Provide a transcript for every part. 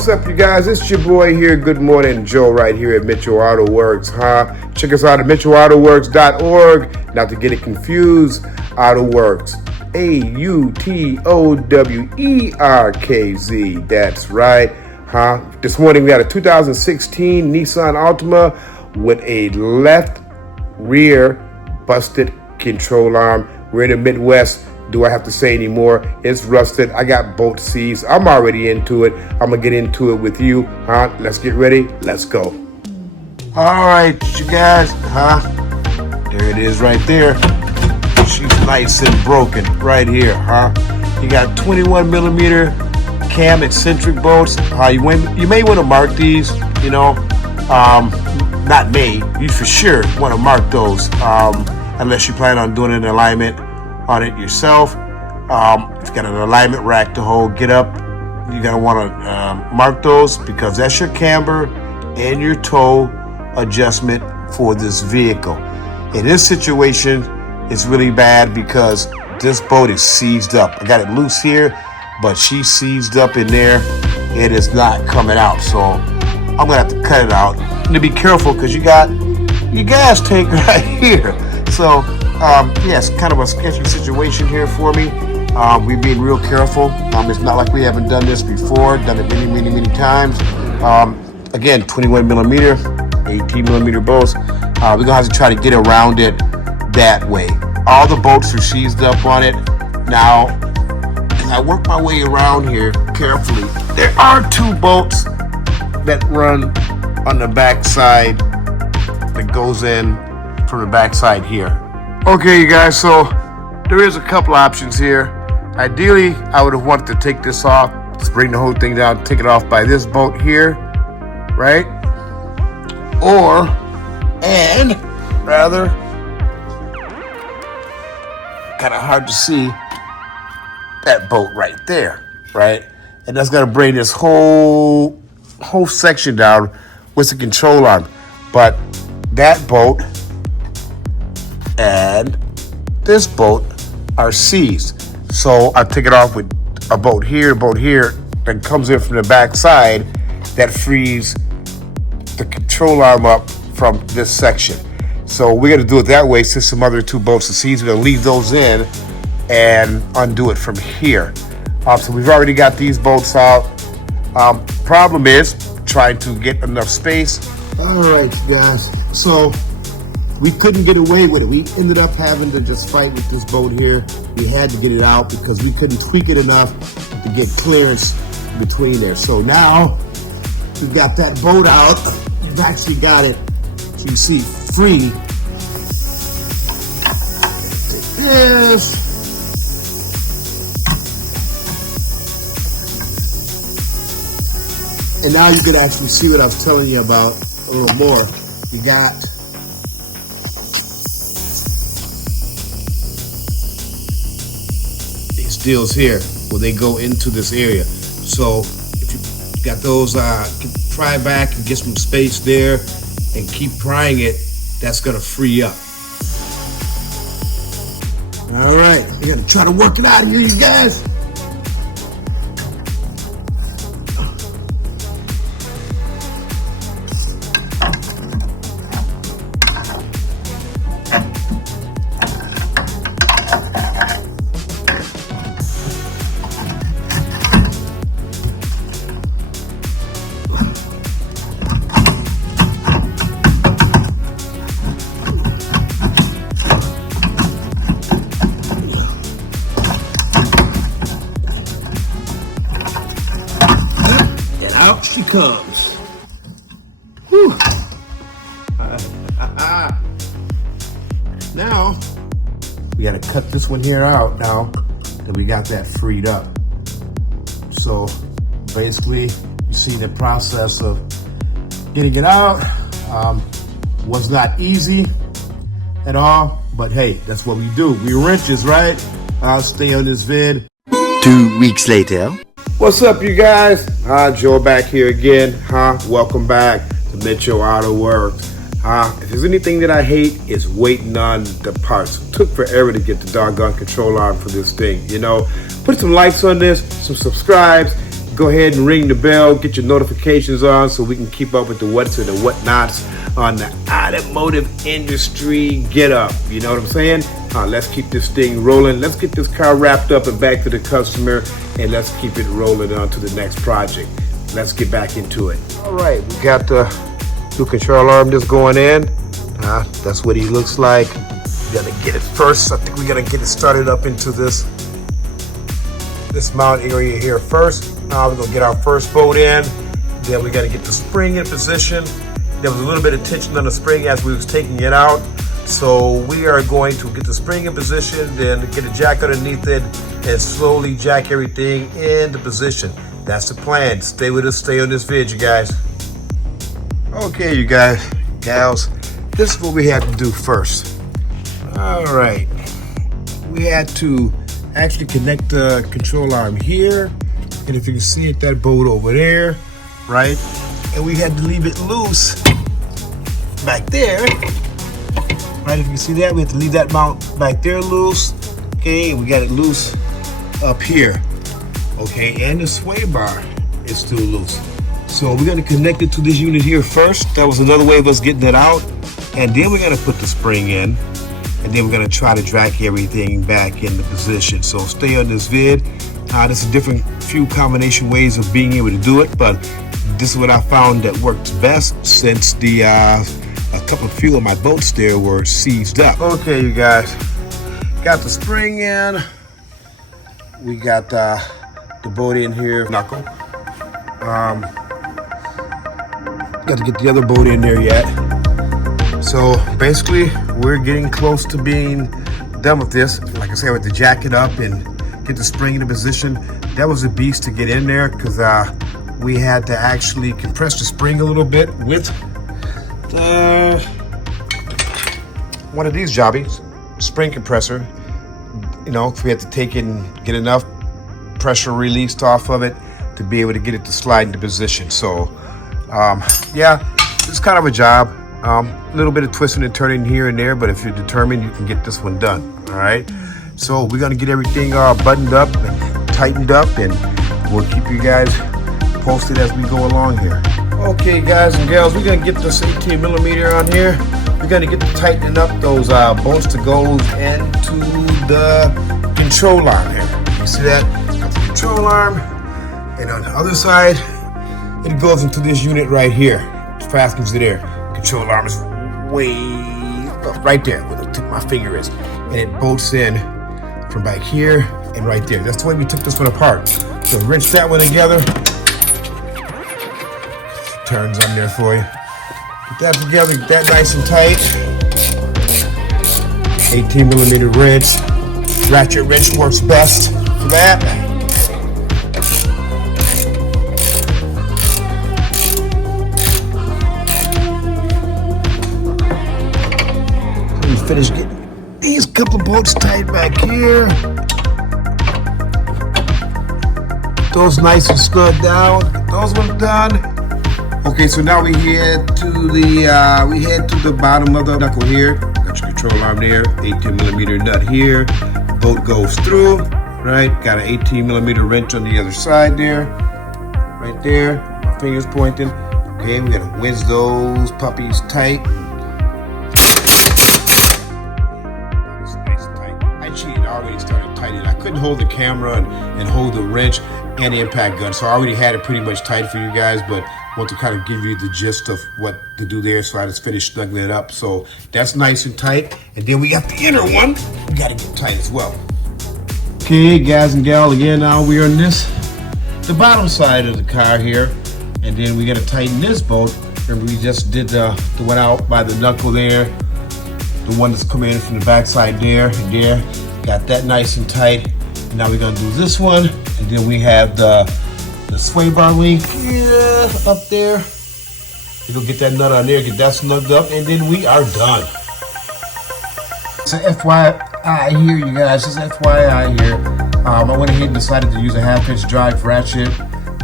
What's up, you guys? It's your boy here. Good morning, Joe, right here at Mitchell Auto Works, Check us out at mitchellautoworks.org. Not to get it confused, Auto Works, AUTOWERKZ. That's right, This morning we got a 2016 Nissan Altima with a left rear busted control arm. We're in the Midwest. Do I have to say any more? It's rusted. I got both C's. I'm already into it. I'm gonna get into it with you, Let's get ready. Let's go. All right, you guys, There it is right there. She's nice and broken right here, You got 21 millimeter cam eccentric bolts. You may want to mark these, not may. You for sure want to mark those, unless you plan on doing an alignment on it yourself. If you got an alignment rack to hold, get up. You're gonna want to mark those because that's your camber and your toe adjustment for this vehicle. In this situation, it's really bad because this bolt is seized up. I got it loose here, but she's seized up in there. It is not coming out, so I'm gonna have to cut it out. And to be careful because you got your gas tank right here. So it's kind of a sketchy situation here for me. We're being real careful. It's not like we haven't done this before, done it many times. Again, 21 millimeter, 18 millimeter bolts. We're gonna have to try to get around it that way. All the bolts are seized up on it. Now, as I work my way around here carefully, there are two bolts that run on the back side that goes in from the back side here. Okay, you guys, so there is a couple options here. Ideally, I would have wanted to take this off, just bring the whole thing down, take it off by this bolt here, right? Kind of hard to see that bolt right there, right? And that's gonna bring this whole section down with the control arm. But that bolt and this bolt are seized. So I take it off with a bolt here that comes in from the back side that frees the control arm up from this section. So we're gonna do it that way since some other two bolts are seized. We're gonna leave those in and undo it from here. So we've already got these bolts out. Problem is trying to get enough space. All right, you guys. So we couldn't get away with it. We ended up having to just fight with this bolt here. We had to get it out because we couldn't tweak it enough to get clearance between there. So now we've got that bolt out. We've actually got it, as you can see, free. Yes. And now you can actually see what I was telling you about a little more. You got these deals here where they go into this area. So if you got those, pry back and get some space there and keep prying it, that's gonna free up. All right, we gotta try to work it out here, you guys. Out she comes. Whew. Now, we gotta cut this one here out now that we got that freed up. So basically, you see the process of getting it out. Was not easy at all, but hey, that's what we do. We wrenches, right? I'll stay on this vid. 2 weeks later. What's up, you guys? Joe back here again. Welcome back to Mitchell Auto Works. If there's anything that I hate, it's waiting on the parts. It took forever to get the doggone control arm for this thing, Put some likes on this, some subscribes. go ahead and ring the bell, get your notifications on so we can keep up with the what's and the whatnots on the automotive industry. Get up, you know what I'm saying? Let's keep this thing rolling. Let's get this car wrapped up and back to the customer, and let's keep it rolling on to the next project. Let's get back into it. All right, we got the new control arm just going in. That's what he looks like. We gotta get it first. I think we gotta get it started up into this mount area here first. Now we're gonna get our first bolt in. Then we gotta get the spring in position. There was a little bit of tension on the spring as we was taking it out. So we are going to get the spring in position, then get a jack underneath it, and slowly jack everything into position. That's the plan. Stay with us, stay on this vid, you guys. Okay, you guys, gals, this is what we had to do first. All right, we had to actually connect the control arm here, and if you can see it, that bolt over there, right? And we had to leave it loose back there, right? If you can see that, we have to leave that mount back there loose. Okay, we got it loose up here. Okay, and the sway bar is still loose. So we're gonna connect it to this unit here first. That was another way of us getting it out. And then we're gonna put the spring in, and then we're gonna try to drag everything back into position. So stay on this vid. There's a different few combination ways of being able to do it, but this is what I found that works best since the a couple of few of my bolts there were seized up. Okay, you guys, got the spring in. We got the bolt in here, knuckle. Got to get the other bolt in there yet. So basically, we're getting close to being done with this. Like I said, with the jack it up and get the spring into position. That was a beast to get in there because we had to actually compress the spring a little bit with one of these jobbies, spring compressor. You know, we had to take it and get enough pressure released off of it to be able to get it to slide into position. So yeah, it's kind of a job. A little bit of twisting and turning here and there, but if you're determined, you can get this one done. All right, so we're gonna get everything buttoned up and tightened up, and we'll keep you guys posted as we go along here. Okay, guys and gals, we're gonna get this 18 millimeter on here. We're gonna get to tightening up those bolts to go into the control arm here. You see that? Got the control arm, and on the other side, it goes into this unit right here. It fastens it there. Control arm is way up right there where the tip of my finger is, and it bolts in from back here and right there. That's the way we took this one apart. So wrench that one together. Turns on there for you. Get that together, get that nice and tight. 18 millimeter wrench. Ratchet wrench works best for that. Finish getting these couple bolts tight back here. Those nice and snug down. Those ones done. Okay, so now we head to the bottom of the knuckle here. Got your control arm there. 18 millimeter nut here. Bolt goes through. Right. Got an 18 millimeter wrench on the other side there. Right there. My fingers pointing. Okay, we gotta winch those puppies tight. I couldn't hold the camera and hold the wrench and the impact gun, so I already had it pretty much tight for you guys, but I want to kind of give you the gist of what to do there, so I just finished snuggling it up. So that's nice and tight, and then we got the inner one. We got to get tight as well. Okay, guys and gal, again, now we're on the bottom side of the car here, and then we got to tighten this bolt. Remember, we just did the one out by the knuckle there, the one that's coming in from the back side there and there. Got that nice and tight. And now we're gonna do this one, and then we have the sway bar link up there. We're gonna get that nut on there, get that snugged up, and then we are done. So FYI here, you guys, just FYI here. I went ahead and decided to use a 1/2-inch drive ratchet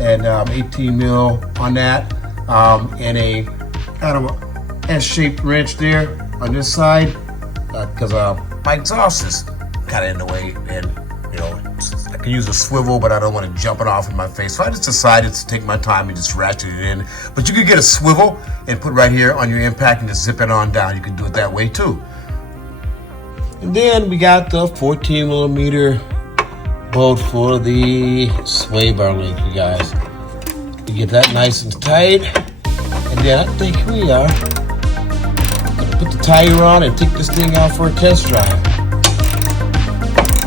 and 18 mil on that, and a kind of a S-shaped wrench there on this side, because my exhaust is kind of in the way, and you know, could use a swivel, but I don't want to jump it off in my face. So I just decided to take my time and just ratchet it in. But you could get a swivel and put right here on your impact and just zip it on down. You can do it that way too. And then we got the 14 millimeter bolt for the sway bar link, you guys. You get that nice and tight. And then I think we are gonna put the tire on and take this thing out for a test drive.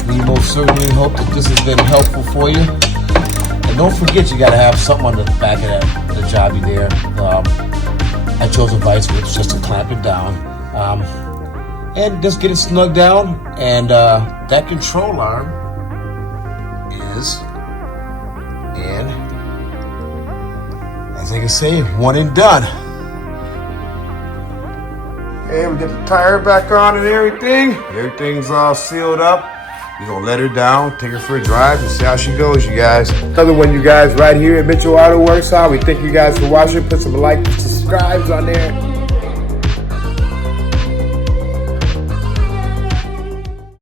We most certainly hope that this has been helpful for you. And don't forget, you gotta have something on the back of the jobby there. I chose a vice grip just to clamp it down. And just get it snug down. And that control arm is in, as I can say, one and done. Okay, we get the tire back on and everything. Everything's all sealed up. We're gonna let her down, take her for a drive, and see how she goes, you guys. Another one, you guys, right here at Mitchell Auto Works. We thank you guys for watching. Put some likes, subscribes on there.